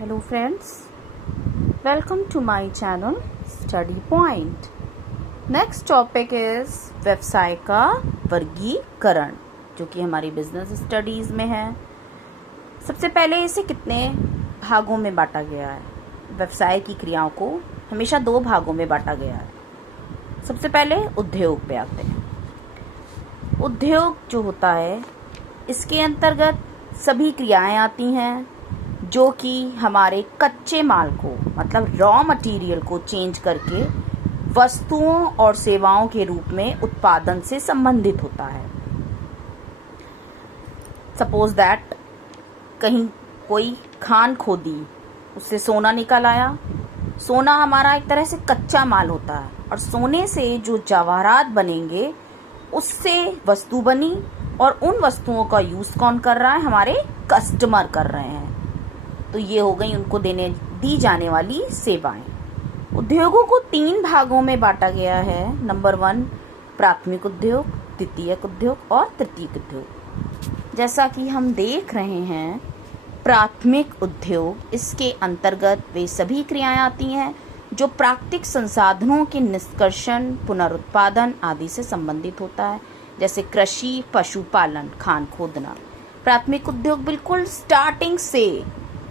Hello friends, welcome to my channel Study Point. Next topic is व्यवसाय का वर्गीकरण, जो कि हमारी बिजनेस स्टडीज में है। सबसे पहले इसे कितने भागों में बांटा गया है? व्यवसाय की क्रियाओं को हमेशा दो भागों में बांटा गया है। सबसे पहले उद्योग पे आते हैं। उद्योग जो होता है, इसके अंतर्गत सभी क्रियाएं आती हैं जो कि हमारे कच्चे माल को, मतलब रॉ मटेरियल को चेंज करके वस्तुओं और सेवाओं के रूप में उत्पादन से संबंधित होता है। सपोज दैट कहीं कोई खान खोदी, उससे सोना निकल आया। सोना हमारा एक तरह से कच्चा माल होता है, और सोने से जो जवाहरात बनेंगे उससे वस्तु बनी, और उन वस्तुओं का यूज कौन कर रहा है? हमारे कस्टमर कर रहे हैं। तो ये हो गई उनको दी जाने वाली सेवाएं। उद्योगों को तीन भागों में बांटा गया है। नंबर 1 प्राथमिक उद्योग, द्वितीयक उद्योग और तृतीयक उद्योग। जैसा कि हम देख रहे हैं, प्राथमिक उद्योग, इसके अंतर्गत वे सभी क्रियाएं आती हैं जो प्राकृतिक संसाधनों के निष्कर्षण, पुनरुत्पादन आदि से संबंधित होता है, जैसे कृषि, पशुपालन, खान खोदना। प्राथमिक उद्योग बिल्कुल स्टार्टिंग से,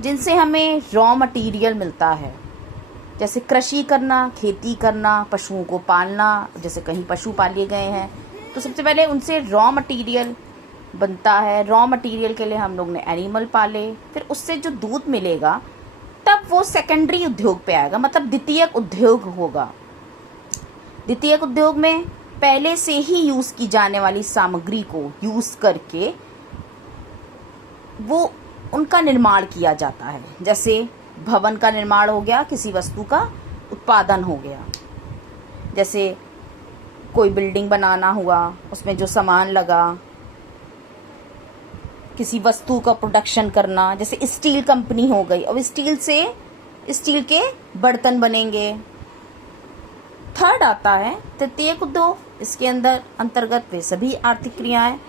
जिनसे हमें रॉ मटेरियल मिलता है, जैसे कृषि करना, खेती करना, पशुओं को पालना, जैसे कहीं पशु पाले गए हैं तो सबसे पहले उनसे रॉ मटेरियल बनता है। रॉ मटेरियल के लिए हम लोग ने एनिमल पाले, फिर उससे जो दूध मिलेगा तब वो सेकेंडरी उद्योग पे आएगा, मतलब द्वितीयक उद्योग होगा। द्वितीयक उद्योग में पहले से ही यूज की जाने वाली सामग्री को यूज करके वो उनका निर्माण किया जाता है। जैसे भवन का निर्माण हो गया, किसी वस्तु का उत्पादन हो गया। जैसे कोई बिल्डिंग बनाना हुआ, उसमें जो सामान लगा, किसी वस्तु का प्रोडक्शन करना, जैसे स्टील कंपनी हो गई, अब स्टील से स्टील के बर्तन बनेंगे। थर्ड आता है तृतीयक उद्योग। इसके अंतर्गत वे सभी आर्थिक क्रियाएं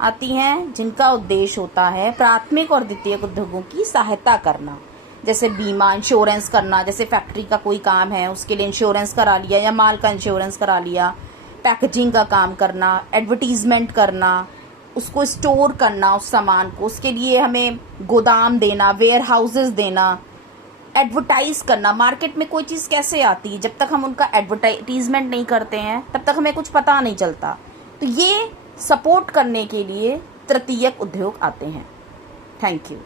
आती हैं जिनका उद्देश्य होता है प्राथमिक और द्वितीयक उद्योगों की सहायता करना। जैसे बीमा, इंश्योरेंस करना, जैसे फैक्ट्री का कोई काम है उसके लिए इंश्योरेंस करा लिया, या माल का इंश्योरेंस करा लिया। पैकेजिंग का काम करना, एडवर्टीजमेंट करना, उसको स्टोर करना उस सामान को, उसके लिए हमें गोदाम देना, वेयर हाउसेज देना, एडवर्टाइज करना। मार्केट में कोई चीज़ कैसे आती है, जब तक हम उनका एडवर्टाइजमेंट नहीं करते हैं तब तक हमें कुछ पता नहीं चलता। तो ये सपोर्ट करने के लिए तृतीयक उद्योग आते हैं। Thank you.